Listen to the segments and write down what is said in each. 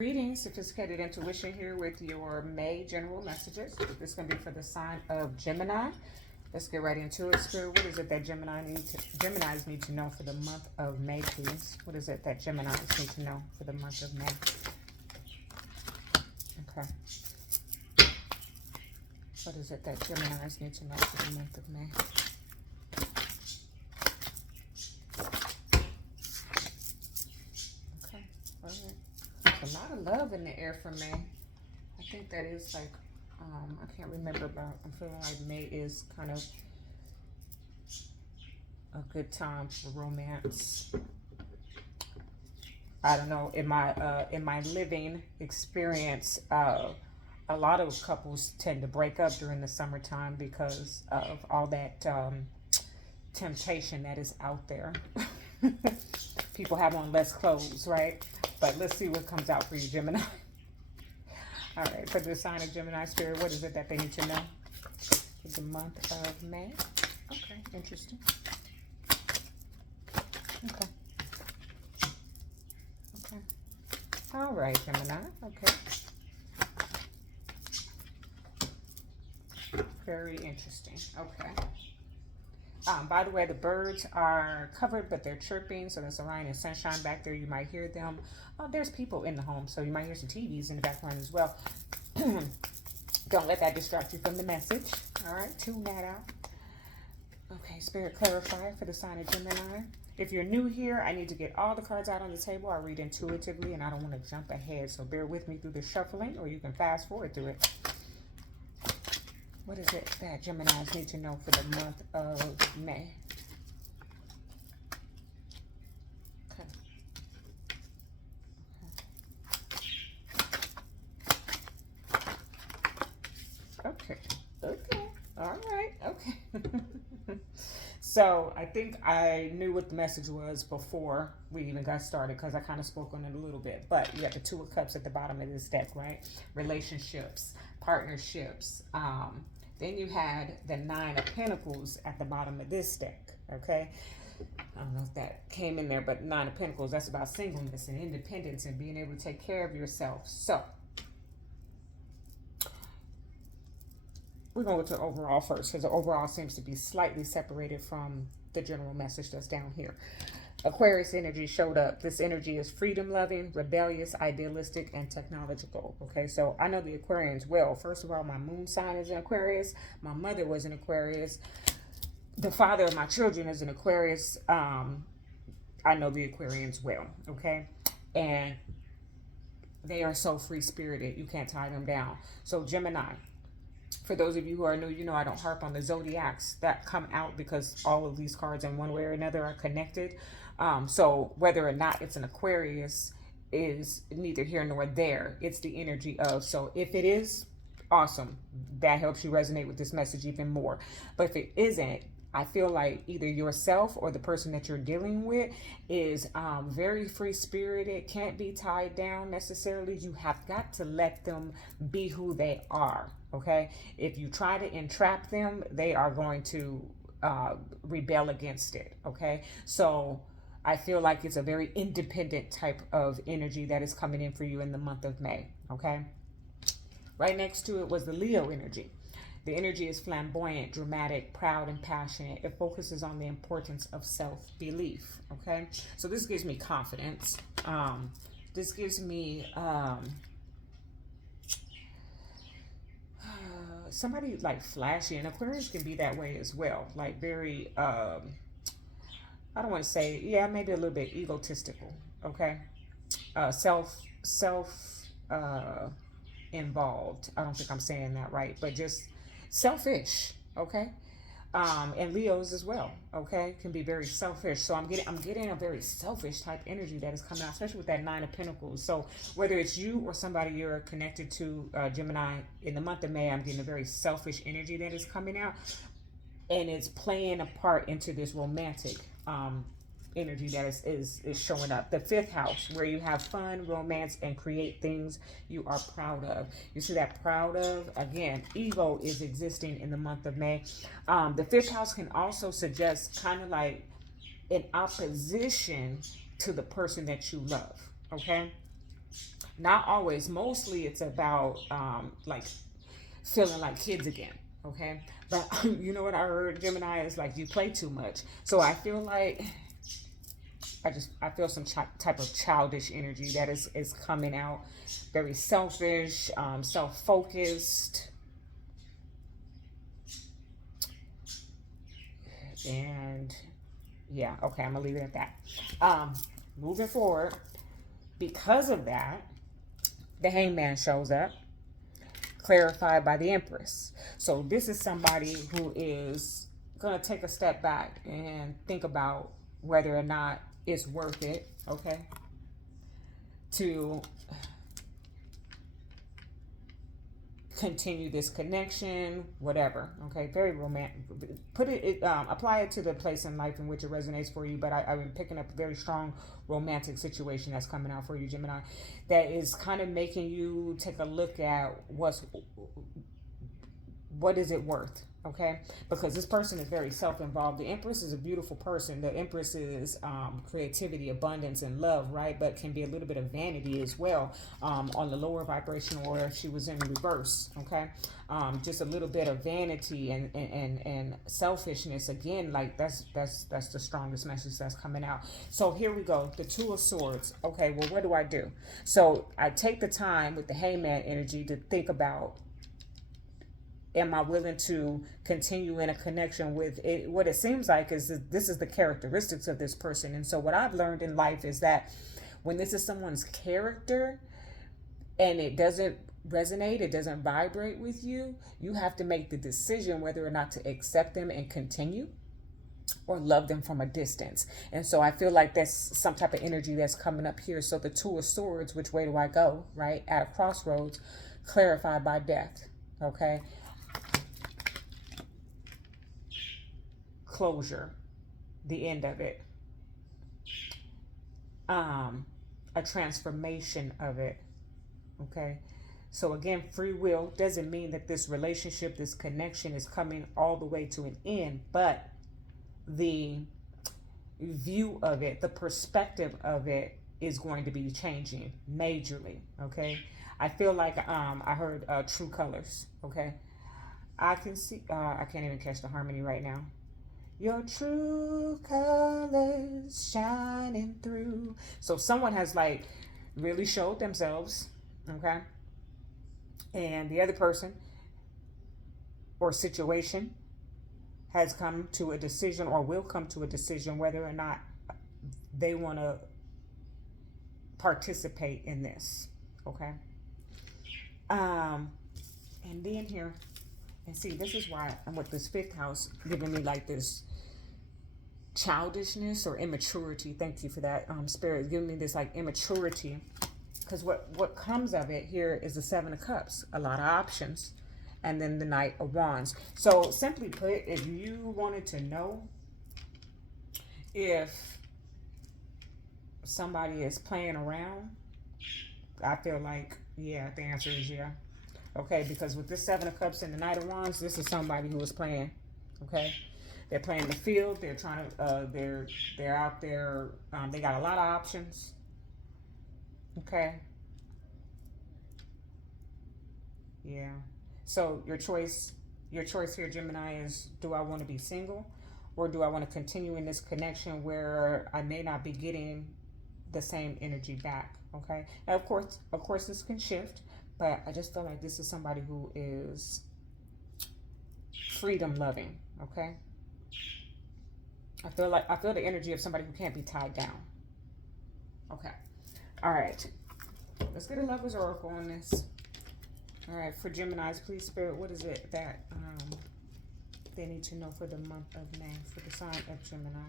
Greetings, sophisticated intuition here with your May general messages. This is going to be for the sign of Gemini. Let's get right into it. Spirit, what is it that Geminis need to know for the month of May, please? What is it that Geminis need to know for the month of May? Okay. What is it that Geminis need to know for the month of May? Okay. All right. A lot of love in the air for May. I think that is like, I can't remember, but I'm feeling like May is kind of a good time for romance. I don't know, in my living experience, a lot of couples tend to break up during the summertime because of all that temptation that is out there. People have on less clothes, right? But let's see what comes out for you, Gemini. All right, for the sign of Gemini, Spirit, what is it that they need to know for the month of May? Okay, interesting. Okay. Okay. All right, Gemini. Okay. Very interesting. Okay. By the way, the birds are covered, but they're chirping. So there's Orion and sunshine back there. You might hear them. There's people in the home, so you might hear some TVs in the background as well. Don't let that distract you from the message. All right, tune that out. Okay, Spirit, clarify for the sign of Gemini. If you're new here, I need to get all the cards out on the table. I read intuitively, and I don't want to jump ahead. So bear with me through the shuffling, or you can fast forward through it. What is it that Geminis need to know for the month of May? Okay. Okay. Okay. All right. Okay. So I think I knew what the message was before we even got started because I kind of spoke on it a little bit. But you got the Two of Cups at the bottom of this deck, right? Relationships, partnerships. Then you had the Nine of Pentacles at the bottom of this deck, okay? I don't know if that came in there, but Nine of Pentacles, that's about singleness and independence and being able to take care of yourself. So, we're going to go to overall first because the overall seems to be slightly separated from the general message that's down here. Aquarius energy showed up. This energy is freedom-loving, rebellious, idealistic, and technological. Okay, so I know the Aquarians well. First of all, my moon sign is an Aquarius. My mother was an Aquarius. The father of my children is an Aquarius. I know the Aquarians well, okay? And they are so free-spirited. You can't tie them down. So Gemini, for those of you who are new, you know I don't harp on the zodiacs that come out because all of these cards in one way or another are connected. So whether or not it's an Aquarius is neither here nor there. It's the energy of, so if it is, awesome. That helps you resonate with this message even more. But if it isn't, I feel like either yourself or the person that you're dealing with is very free-spirited, can't be tied down necessarily. You have got to let them be who they are, okay? If you try to entrap them, they are going to rebel against it, okay? So I feel like it's a very independent type of energy that is coming in for you in the month of May, okay? Right next to it was the Leo energy. The energy is flamboyant, dramatic, proud, and passionate. It focuses on the importance of self-belief, okay? So this gives me confidence. This gives me somebody like flashy, and Aquarius can be that way as well. Like very, I don't want to say, yeah, maybe a little bit egotistical, okay? Involved. I don't think I'm saying that right, but just selfish, okay? And Leos as well, okay, can be very selfish. So I'm getting a very selfish type energy that is coming out, especially with that Nine of Pentacles. So whether it's you or somebody you're connected to, Gemini, in the month of May, I'm getting a very selfish energy that is coming out, and it's playing a part into this romantic energy that is showing up. The fifth house, where you have fun, romance, and create things you are proud of. You see that proud of? Again, ego is existing in the month of May. The fifth house can also suggest kind of like in opposition to the person that you love, okay? Not always. Mostly it's about like feeling like kids again. Okay. But you know what I heard, Gemini, is like you play too much. So I feel like I feel some type of childish energy that is coming out. Very selfish, self-focused, and yeah, okay, I'm gonna leave it at that. Moving forward, because of that, the Hangman shows up, clarified by the Empress. So this is somebody who is gonna take a step back and think about whether or not it's worth it, okay, to continue this connection, whatever. Okay, very romantic. Put it, apply it to the place in life in which it resonates for you. But I've been picking up a very strong romantic situation that's coming out for you, Gemini, that is kind of making you take a look at what is it worth. Okay, because this person is very self-involved. The Empress is a beautiful person. The Empress is creativity, abundance, and love, right? But can be a little bit of vanity as well, on the lower vibrational, or if she was in reverse. Okay, just a little bit of vanity and selfishness. Again, like that's the strongest message that's coming out. So here we go. The Two of Swords. Okay, well, what do I do? So I take the time with the Hangman energy to think about, am I willing to continue in a connection with it? What it seems like is that this is the characteristics of this person. And so what I've learned in life is that when this is someone's character and it doesn't resonate, it doesn't vibrate with you, you have to make the decision whether or not to accept them and continue, or love them from a distance. And so I feel like that's some type of energy that's coming up here. So the Two of Swords, which way do I go, right? At a crossroads, clarified by death. Okay. Closure, the end of it, a transformation of it. Okay, so again, free will doesn't mean that this relationship, this connection is coming all the way to an end, but the view of it, the perspective of it is going to be changing majorly. Okay, I feel like I heard true colors. Okay, I can see, I can't even catch the harmony right now. Your true colors shining through. So someone has like really showed themselves, okay? And the other person or situation has come to a decision, or will come to a decision, whether or not they want to participate in this, okay? And then here, and see, this is why I'm with this fifth house giving me like this childishness or immaturity. Thank you for that, Spirit is giving me this like immaturity, because what comes of it here is the Seven of Cups, a lot of options, and then the Knight of Wands. So simply put, if you wanted to know if somebody is playing around, I feel like, yeah, the answer is yeah. Okay, because with this Seven of Cups and the Knight of Wands, this is somebody who is playing. Okay, they're playing the field. They're trying to. They're out there. They got a lot of options. Okay. Yeah. So your choice here, Gemini, is: do I want to be single, or do I want to continue in this connection where I may not be getting the same energy back? Okay. Now, of course, this can shift. But I just feel like this is somebody who is freedom loving, okay? I feel the energy of somebody who can't be tied down. Okay. All right. Let's get a Lover's Oracle on this. All right, for Geminis, please, Spirit, what is it that they need to know for the month of May for the sign of Gemini?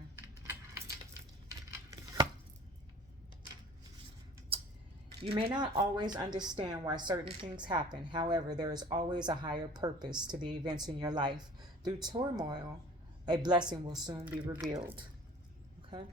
You may not always understand why certain things happen. However, there is always a higher purpose to the events in your life. Through turmoil, a blessing will soon be revealed. Okay?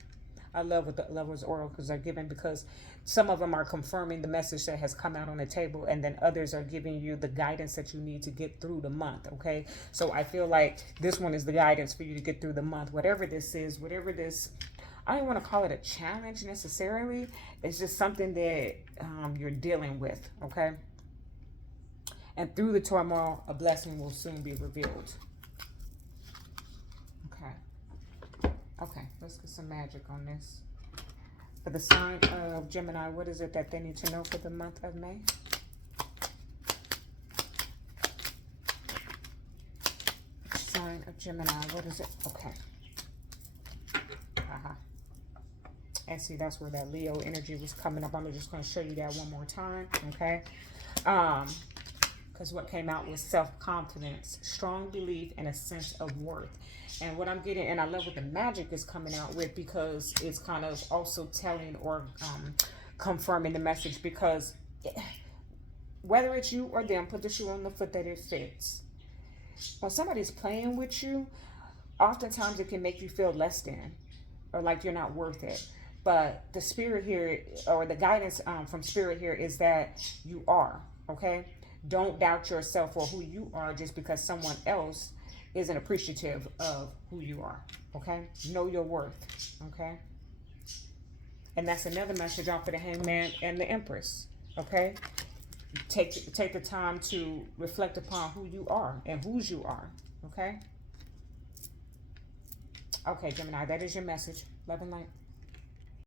I love what the Lover's Oracles are given, because some of them are confirming the message that has come out on the table, and then others are giving you the guidance that you need to get through the month. Okay? So I feel like this one is the guidance for you to get through the month. Whatever this is, whatever this I don't want to call it a challenge necessarily. It's just something that you're dealing with, okay? And through the turmoil, a blessing will soon be revealed. Okay. Okay, let's get some magic on this. For the sign of Gemini, what is it that they need to know for the month of May? Sign of Gemini, what is it? Okay. And see, that's where that Leo energy was coming up. I'm just going to show you that one more time, okay? Because what came out was self-confidence, strong belief, and a sense of worth. And what I'm getting, and I love what the magic is coming out with, because it's kind of also telling or confirming the message, because whether it's you or them, put the shoe on the foot that it fits. When somebody's playing with you, oftentimes it can make you feel less than, or like you're not worth it. But the spirit here, or the guidance from spirit here, is that you are, okay? Don't doubt yourself or who you are just because someone else isn't appreciative of who you are, okay? Know your worth, okay? And that's another message off of the Hangman and the Empress, okay? Take the time to reflect upon who you are and whose you are, okay? Okay, Gemini, that is your message. Love and light.